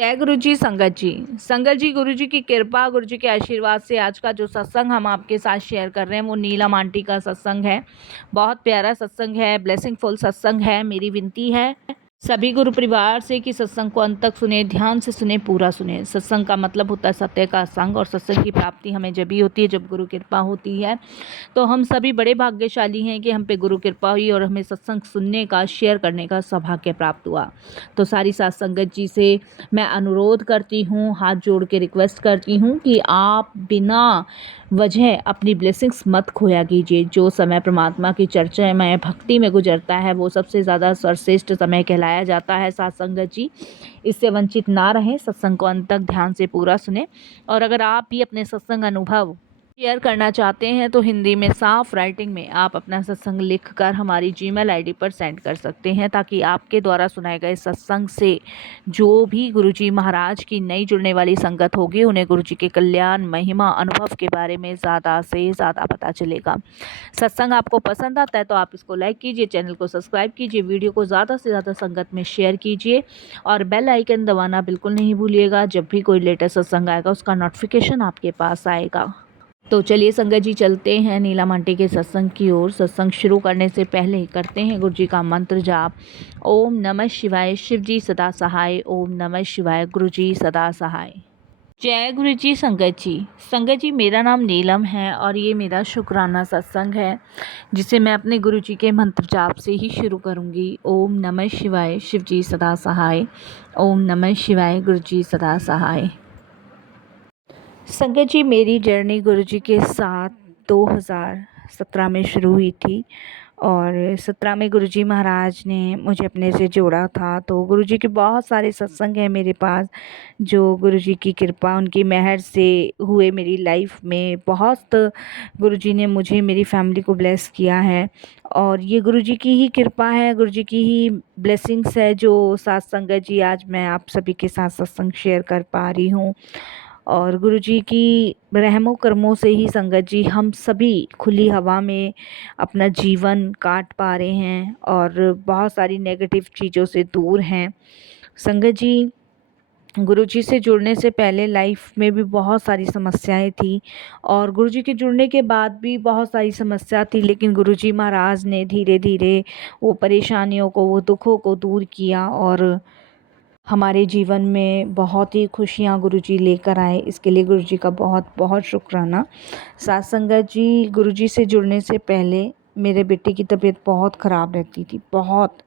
जय गुरु जी। संगत जी गुरु जी की कृपा, गुरु जी के आशीर्वाद से आज का जो सत्संग हम आपके साथ शेयर कर रहे हैं वो नीलम आंटी का सत्संग है। बहुत प्यारा सत्संग है, ब्लेसिंगफुल सत्संग है। मेरी विनती है सभी गुरु परिवार से कि सत्संग को अंत तक सुने, ध्यान से सुने, पूरा सुने। सत्संग का मतलब होता है सत्य का संग, और सत्संग की प्राप्ति हमें जब ही होती है जब गुरु कृपा होती है। तो हम सभी बड़े भाग्यशाली हैं कि हम पे गुरु कृपा हुई और हमें सत्संग सुनने का, शेयर करने का सौभाग्य प्राप्त हुआ। तो सारी साथ संगत जी से मैं अनुरोध करती हूँ, हाथ जोड़ के रिक्वेस्ट करती हूँ कि आप बिना वजह अपनी ब्लेसिंग्स मत खोया कीजिए। जो समय परमात्मा की चर्चा में, भक्ति में गुजरता है वो सबसे ज़्यादा सर्वश्रेष्ठ समय कहलाया जाता है। साथ संगत जी इससे वंचित ना रहें, सत्संग को अंत तक ध्यान से पूरा सुने। और अगर आप भी अपने सत्संग अनुभव शेयर करना चाहते हैं तो हिंदी में साफ राइटिंग में आप अपना सत्संग लिखकर हमारी जीमेल आईडी पर सेंड कर सकते हैं, ताकि आपके द्वारा सुनाए गए सत्संग से जो भी गुरुजी महाराज की नई जुड़ने वाली संगत होगी उन्हें गुरुजी के कल्याण, महिमा, अनुभव के बारे में ज़्यादा से ज़्यादा पता चलेगा। सत्संग आपको पसंद आता है तो आप इसको लाइक कीजिए, चैनल को सब्सक्राइब कीजिए, वीडियो को ज़्यादा से ज़्यादा संगत में शेयर कीजिए और बेल आइकन दबाना बिल्कुल नहीं भूलिएगा। जब भी कोई लेटेस्ट सत्संग आएगा उसका नोटिफिकेशन आपके पास आएगा। तो चलिए संगत जी चलते हैं नीलम आंटी के सत्संग की ओर। सत्संग शुरू करने से पहले करते हैं गुरु जी का मंत्र जाप। ओम नमः शिवाय, शिव जी सदा सहाय। ओम नमः शिवाय, गुरु जी सदा सहाय। जय गुरु जी। संगत जी मेरा नाम नीलम है और ये मेरा शुक्राना सत्संग है जिसे मैं अपने गुरु जी के मंत्र जाप से ही शुरू करूँगी। ओम नमः शिवाय, शिव जी सदा सहाय। ओम नमः शिवाय, गुरु जी सदा सहाय। संगत जी मेरी जर्नी गुरुजी के साथ 2017 में शुरू हुई थी और 17 में गुरुजी महाराज ने मुझे अपने से जोड़ा था। तो गुरुजी के बहुत सारे सत्संग हैं मेरे पास जो गुरुजी की कृपा, उनकी मेहर से हुए मेरी लाइफ में। बहुत गुरुजी ने मुझे, मेरी फैमिली को ब्लेस किया है और ये गुरुजी की ही कृपा है, गुरुजी की ही ब्लेसिंग्स है जो साथ संगत जी आज मैं आप सभी के साथ सत्संग शेयर कर पा रही हूँ। और गुरुजी की रहमो कर्मों से ही संगत जी हम सभी खुली हवा में अपना जीवन काट पा रहे हैं और बहुत सारी नेगेटिव चीज़ों से दूर हैं। संगत जी गुरुजी से जुड़ने से पहले लाइफ में भी बहुत सारी समस्याएं थी और गुरुजी के जुड़ने के बाद भी बहुत सारी समस्या थी, लेकिन गुरुजी महाराज ने धीरे धीरे वो परेशानियों को, वो दुखों को दूर किया और हमारे जीवन में बहुत ही खुशियाँ गुरुजी लेकर आए। इसके लिए गुरुजी का बहुत बहुत शुक्राना। साथ संगत जी गुरुजी से जुड़ने से पहले मेरे बेटे की तबीयत बहुत ख़राब रहती थी, बहुत।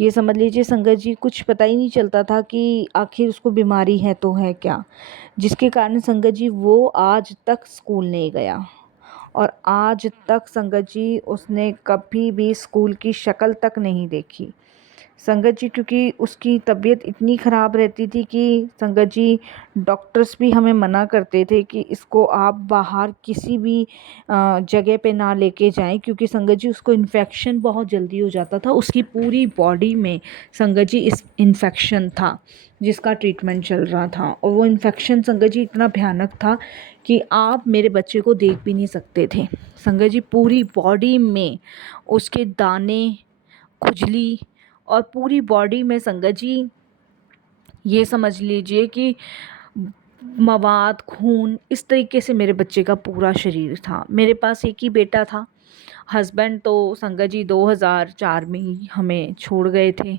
ये समझ लीजिए संगत जी कुछ पता ही नहीं चलता था कि आखिर उसको बीमारी है तो है क्या, जिसके कारण संगत जी वो आज तक स्कूल नहीं गया और आज तक संगत जी उसने कभी भी स्कूल की शक्ल तक नहीं देखी। संगत जी क्योंकि उसकी तबीयत इतनी ख़राब रहती थी कि संगत जी डॉक्टर्स भी हमें मना करते थे कि इसको आप बाहर किसी भी जगह पे ना लेके जाएं, क्योंकि संगत जी उसको इन्फेक्शन बहुत जल्दी हो जाता था। उसकी पूरी बॉडी में संगत जी इस इन्फेक्शन था जिसका ट्रीटमेंट चल रहा था और वो इन्फेक्शन संगत जी इतना भयानक था कि आप मेरे बच्चे को देख भी नहीं सकते थे। संगत जी पूरी बॉडी में उसके दाने, खुजली और पूरी बॉडी में संगत जी ये समझ लीजिए कि मवाद, खून, इस तरीके से मेरे बच्चे का पूरा शरीर था। मेरे पास एक ही बेटा था। हस्बैंड तो संगत जी 2004 में ही हमें छोड़ गए थे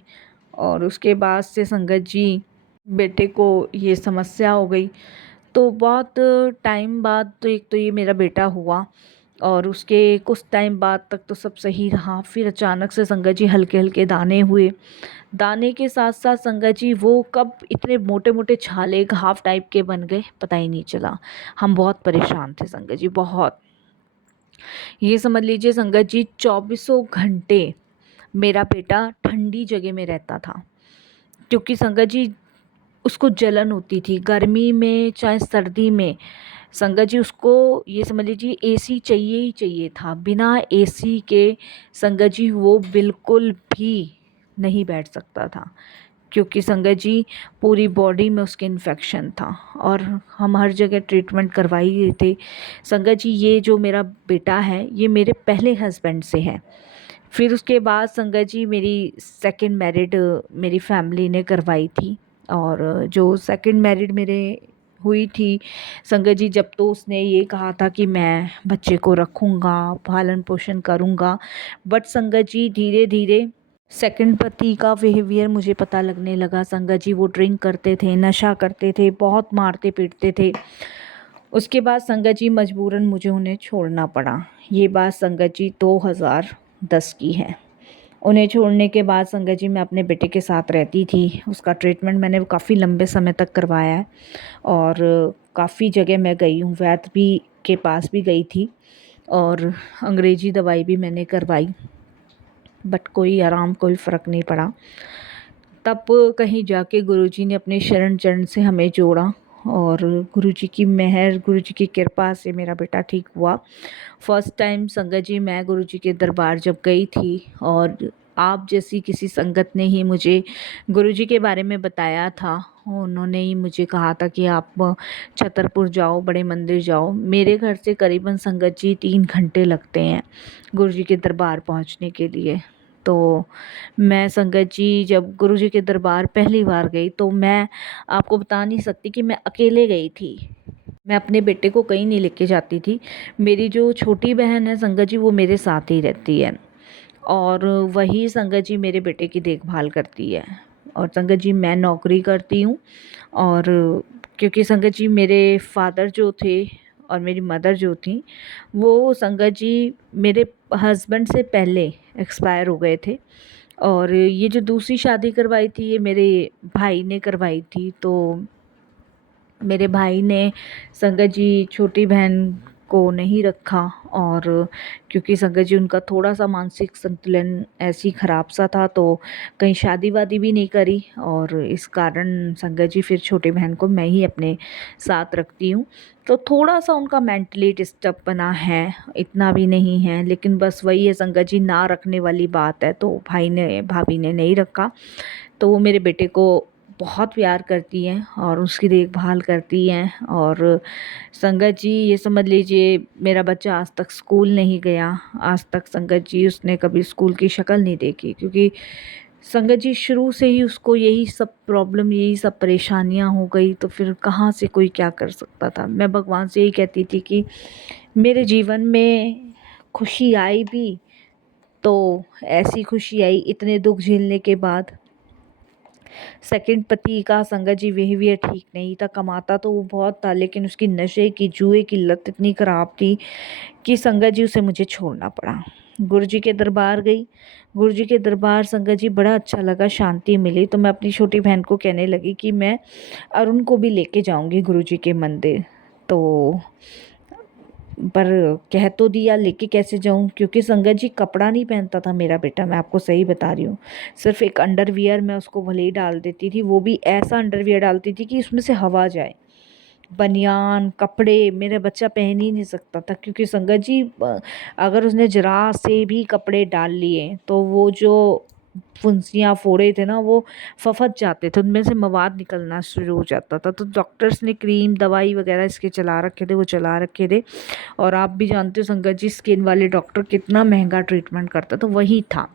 और उसके बाद से संगत जी बेटे को ये समस्या हो गई। तो बहुत टाइम बाद तो एक तो ये मेरा बेटा हुआ और उसके कुछ टाइम बाद तक तो सब सही रहा। फिर अचानक से संगत जी हल्के हल्के दाने हुए। दाने के साथ साथ संगत जी वो कब इतने मोटे मोटे छाले, घाव टाइप के बन गए पता ही नहीं चला। हम बहुत परेशान थे संगत जी, बहुत। ये समझ लीजिए संगत जी 24 घंटे मेरा बेटा ठंडी जगह में रहता था, क्योंकि संगत जी उसको जलन होती थी गर्मी में चाहे सर्दी में। संगत जी उसको ये समझ लीजिए एसी चाहिए ही चाहिए था। बिना एसी के संगत जी वो बिल्कुल भी नहीं बैठ सकता था, क्योंकि संगत जी पूरी बॉडी में उसके इन्फेक्शन था और हम हर जगह ट्रीटमेंट करवा ही रहे थे। संगत जी ये जो मेरा बेटा है ये मेरे पहले हस्बैंड से है। फिर उसके बाद संगत जी मेरी सेकंड मैरिड मेरी फैमिली ने करवाई थी और जो सेकंड मैरिड मेरे हुई थी संगत जी जब, तो उसने ये कहा था कि मैं बच्चे को रखूँगा, पालन पोषण करूँगा। बट संगत जी धीरे धीरे सेकंड पति का बिहेवियर मुझे पता लगने लगा। संगत जी वो ड्रिंक करते थे, नशा करते थे, बहुत मारते पीटते थे। उसके बाद संगत जी मजबूरन मुझे उन्हें छोड़ना पड़ा। ये बात संगत जी 2010 की है। उन्हें छोड़ने के बाद संगत जी मैं अपने बेटे के साथ रहती थी। उसका ट्रीटमेंट मैंने काफ़ी लंबे समय तक करवाया है और काफ़ी जगह मैं गई हूँ, वैद्य भी के पास भी गई थी और अंग्रेजी दवाई भी मैंने करवाई, बट कोई आराम, कोई फ़र्क नहीं पड़ा। तब कहीं जाके गुरुजी ने अपने शरण चरण से हमें जोड़ा और गुरुजी की मेहर, गुरुजी की कृपा से मेरा बेटा ठीक हुआ। फर्स्ट टाइम संगत जी मैं गुरुजी के दरबार जब गई थी और आप जैसी किसी संगत ने ही मुझे गुरुजी के बारे में बताया था। उन्होंने ही मुझे कहा था कि आप छतरपुर जाओ, बड़े मंदिर जाओ। मेरे घर से करीबन संगत जी 3 घंटे लगते हैं गुरुजी के दरबार पहुंचने के लिए। तो मैं संगत जी जब गुरुजी के दरबार पहली बार गई तो मैं आपको बता नहीं सकती कि मैं अकेले गई थी। मैं अपने बेटे को कहीं नहीं लेके जाती थी। मेरी जो छोटी बहन है संगत जी वो मेरे साथ ही रहती है और वही संगत जी मेरे बेटे की देखभाल करती है। और संगत जी मैं नौकरी करती हूँ और क्योंकि संगत जी मेरे फादर जो थे और मेरी मदर जो थी वो संगत जी मेरे हस्बैंड से पहले एक्सपायर हो गए थे और ये जो दूसरी शादी करवाई थी ये मेरे भाई ने करवाई थी। तो मेरे भाई ने संगत जी छोटी बहन को नहीं रखा और क्योंकि संगत जी उनका थोड़ा सा मानसिक संतुलन ऐसी ख़राब सा था तो कहीं शादी वादी भी नहीं करी और इस कारण संगत जी फिर छोटी बहन को मैं ही अपने साथ रखती हूँ। तो थोड़ा सा उनका मेंटली डिस्टर्ब बना है, इतना भी नहीं है, लेकिन बस वही है संगत जी ना रखने वाली बात है। तो भाई ने भाभी ने नहीं रखा तो वो मेरे बेटे को बहुत प्यार करती हैं और उसकी देखभाल करती हैं। और संगत जी ये समझ लीजिए मेरा बच्चा आज तक स्कूल नहीं गया, आज तक संगत जी उसने कभी स्कूल की शक्ल नहीं देखी क्योंकि संगत जी शुरू से ही उसको यही सब प्रॉब्लम, यही सब परेशानियां हो गई तो फिर कहाँ से कोई क्या कर सकता था। मैं भगवान से यही कहती थी कि मेरे जीवन में खुशी आई भी तो ऐसी खुशी आई इतने दुख झेलने के बाद। सेकंड पति का संगत जी बिहेवियर ठीक नहीं था, कमाता तो वो बहुत था लेकिन उसकी नशे की, जुए की लत इतनी ख़राब थी कि संगत जी उसे मुझे छोड़ना पड़ा। गुरुजी के दरबार गई, गुरुजी के दरबार संगत जी बड़ा अच्छा लगा, शांति मिली। तो मैं अपनी छोटी बहन को कहने लगी कि मैं अरुण को भी लेके जाऊंगी गुरुजी के मंदिर। तो पर कह तो दिया लेके कैसे जाऊं क्योंकि संगत जी कपड़ा नहीं पहनता था मेरा बेटा, मैं आपको सही बता रही हूँ। सिर्फ एक अंडरवियर मैं उसको भले ही डाल देती थी, वो भी ऐसा अंडरवियर डालती थी कि उसमें से हवा जाए। बनियान कपड़े मेरा बच्चा पहन ही नहीं सकता था क्योंकि संगत जी अगर उसने जरा से भी कपड़े डाल लिए तो वो जो फुंसियाँ फोड़े थे ना वो फफत जाते थे, उनमें से मवाद निकलना शुरू हो जाता था। तो डॉक्टर्स ने क्रीम दवाई वगैरह इसके चला रखे थे, वो चला रखे थे। और आप भी जानते हो संगत जी स्किन वाले डॉक्टर कितना महंगा ट्रीटमेंट करता, तो वही था।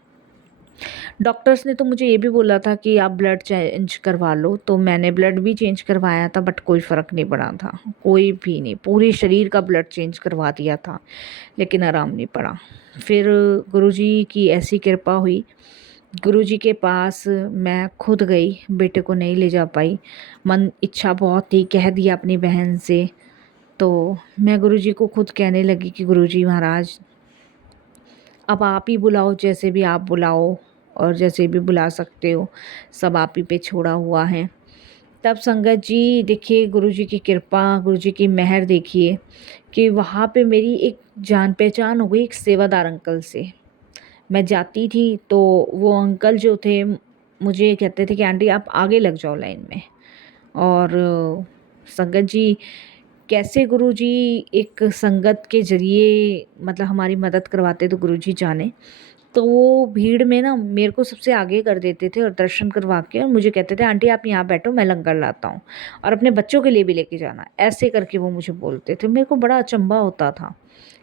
डॉक्टर्स ने तो मुझे ये भी बोला था कि आप ब्लड चेंज करवा लो, तो मैंने ब्लड भी चेंज करवाया था बट कोई फ़र्क नहीं पड़ा था, कोई भी नहीं। पूरे शरीर का ब्लड चेंज करवा दिया था लेकिन आराम नहीं पड़ा। फिर गुरुजी की ऐसी कृपा हुई, गुरुजी के पास मैं खुद गई, बेटे को नहीं ले जा पाई, मन इच्छा बहुत थी, कह दिया अपनी बहन से। तो मैं गुरुजी को खुद कहने लगी कि गुरुजी महाराज अब आप ही बुलाओ, जैसे भी आप बुलाओ और जैसे भी बुला सकते हो, सब आप ही पे छोड़ा हुआ है। तब संगत जी देखिए गुरुजी की कृपा, गुरुजी की मेहर देखिए कि वहाँ पे मेरी एक जान पहचान हो गई एक सेवादार अंकल से। मैं जाती थी तो वो अंकल जो थे मुझे कहते थे कि आंटी आप आगे लग जाओ लाइन में। और संगत जी कैसे गुरुजी एक संगत के ज़रिए मतलब हमारी मदद करवाते तो गुरुजी जाने। तो वो भीड़ में ना मेरे को सबसे आगे कर देते थे और दर्शन करवा के और मुझे कहते थे आंटी आप यहाँ बैठो मैं लंगर लाता हूँ और अपने बच्चों के लिए भी लेके जाना, ऐसे करके वो मुझे बोलते थे। मेरे को बड़ा अचंभा होता था,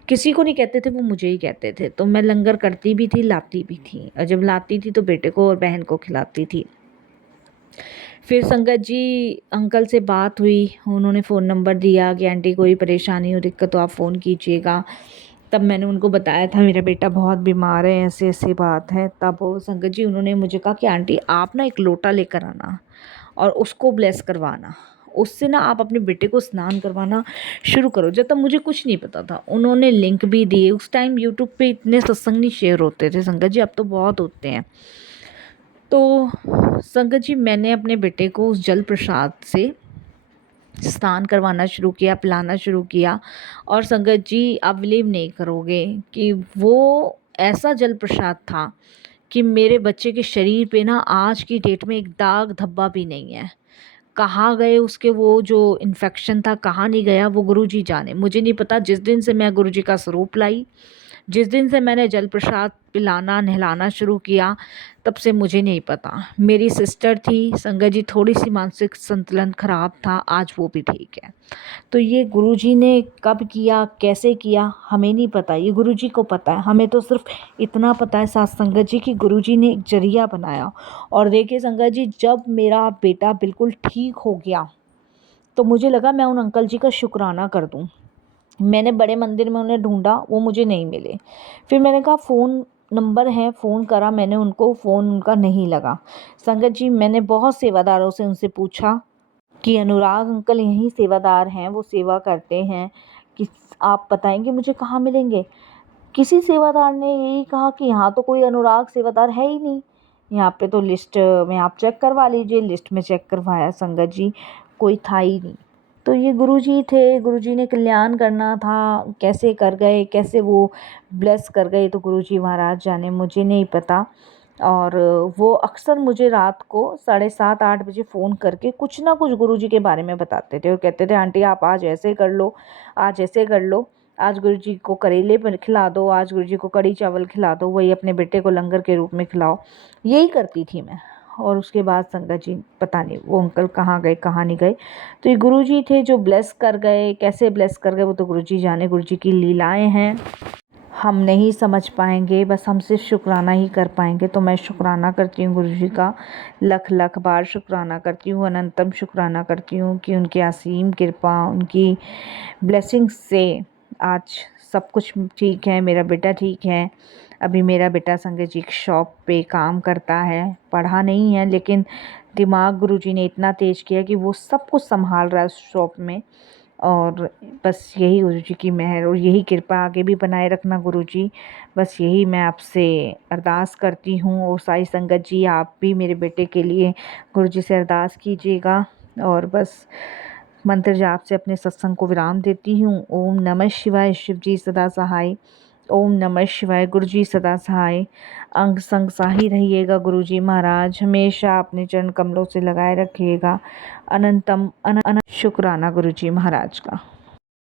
किसी को नहीं कहते थे, वो मुझे ही कहते थे। तो मैं लंगर करती भी थी, लाती भी थी और जब लाती थी तो बेटे को और बहन को खिलाती थी। फिर संगत जी अंकल से बात हुई, उन्होंने फ़ोन नंबर दिया कि आंटी कोई परेशानी हो दिक्कत हो आप फ़ोन कीजिएगा। तब मैंने उनको बताया था मेरा बेटा बहुत बीमार है, ऐसे ऐसी बात है। तब वो संगत जी उन्होंने मुझे कहा कि आंटी आप ना एक लोटा लेकर आना और उसको ब्लेस करवाना, उससे ना आप अपने बेटे को स्नान करवाना शुरू करो। जब तक मुझे कुछ नहीं पता था, उन्होंने लिंक भी दिए। उस टाइम यूट्यूब पे इतने सत्संग नहीं शेयर होते थे संगत जी, अब तो बहुत होते हैं। तो संगत जी मैंने अपने बेटे को उस जल प्रसाद से स्नान करवाना शुरू किया, पिलाना शुरू किया। और संगत जी आप बिलीव नहीं करोगे कि वो ऐसा जल प्रसाद था कि मेरे बच्चे के शरीर पे ना आज की डेट में एक दाग धब्बा भी नहीं है। कहाँ गए उसके वो जो इन्फेक्शन था, कहाँ नहीं गया वो गुरुजी जाने, मुझे नहीं पता। जिस दिन से मैं गुरुजी का स्वरूप लाई, जिस दिन से मैंने जल प्रसाद पिलाना नहलाना शुरू किया, तब से मुझे नहीं पता। मेरी सिस्टर थी संगत जी, थोड़ी सी मानसिक संतुलन ख़राब था, आज वो भी ठीक है। तो ये गुरुजी ने कब किया कैसे किया हमें नहीं पता, ये गुरुजी को पता है। हमें तो सिर्फ इतना पता है साथ संगत जी कि गुरुजी ने एक जरिया बनाया। और देखिए संगत जी जब मेरा बेटा बिल्कुल ठीक हो गया तो मुझे लगा मैं उन अंकल जी का शुक्राना कर दूं। मैंने बड़े मंदिर में उन्हें ढूंढा, वो मुझे नहीं मिले। फिर मैंने कहा फ़ोन नंबर है, फ़ोन करा मैंने उनको, फ़ोन उनका नहीं लगा। संगत जी मैंने बहुत सेवादारों से उनसे पूछा कि अनुराग अंकल यहीं सेवादार हैं, वो सेवा करते हैं, कि आप बताएंगे मुझे कहाँ मिलेंगे। किसी सेवादार ने यही कहा कि यहाँ तो कोई अनुराग सेवादार है ही नहीं, यहाँ पे तो लिस्ट में आप चेक करवा लीजिए। लिस्ट में चेक करवाया संगत जी, कोई था ही नहीं। तो ये गुरुजी थे, गुरुजी ने कल्याण करना था, कैसे कर गए, कैसे वो ब्लेस कर गए तो गुरुजी महाराज जाने, मुझे नहीं पता। और वो अक्सर मुझे रात को 7:30-8 बजे फ़ोन करके कुछ ना कुछ गुरुजी के बारे में बताते थे और कहते थे आंटी आप आज ऐसे कर लो, आज ऐसे कर लो, आज गुरुजी को करेले पर खिला दो, आज गुरुजी को कड़ी चावल खिला दो, वही अपने बेटे को लंगर के रूप में खिलाओ। यही करती थी मैं। और उसके बाद संगत जी पता नहीं वो अंकल कहाँ गए कहाँ नहीं गए। तो ये गुरुजी थे जो ब्लेस कर गए, कैसे ब्लेस कर गए वो तो गुरुजी जाने, गुरुजी की लीलाएं हैं, हम नहीं समझ पाएंगे, बस हम सिर्फ शुक्राना ही कर पाएंगे। तो मैं शुक्राना करती हूँ गुरुजी का, लख लख बार शुक्राना करती हूँ, अनंतम शुक्राना करती हूँ कि उनकी असीम कृपा, उनकी ब्लेसिंग्स से आज सब कुछ ठीक है, मेरा बेटा ठीक है। अभी मेरा बेटा संगत जी एक शॉप पे काम करता है, पढ़ा नहीं है लेकिन दिमाग गुरुजी ने इतना तेज़ किया कि वो सब कुछ संभाल रहा है उस शॉप में। और बस यही गुरुजी की मेहर और यही कृपा आगे भी बनाए रखना गुरुजी, बस यही मैं आपसे अरदास करती हूँ। और साई संगत जी आप भी मेरे बेटे के लिए गुरुजी से अरदास कीजिएगा। और बस मंत्र जाप से अपने सत्संग को विराम देती हूँ। ओम नमः शिवाय, शिव जी सदा सहाय। ओम नमः शिवाय, गुरु जी सदा सहाय। अंग संग साही रहिएगा गुरु जी महाराज, हमेशा अपने चरण कमलों से लगाए रखिएगा। अनंतम शुक्राना गुरु जी महाराज का।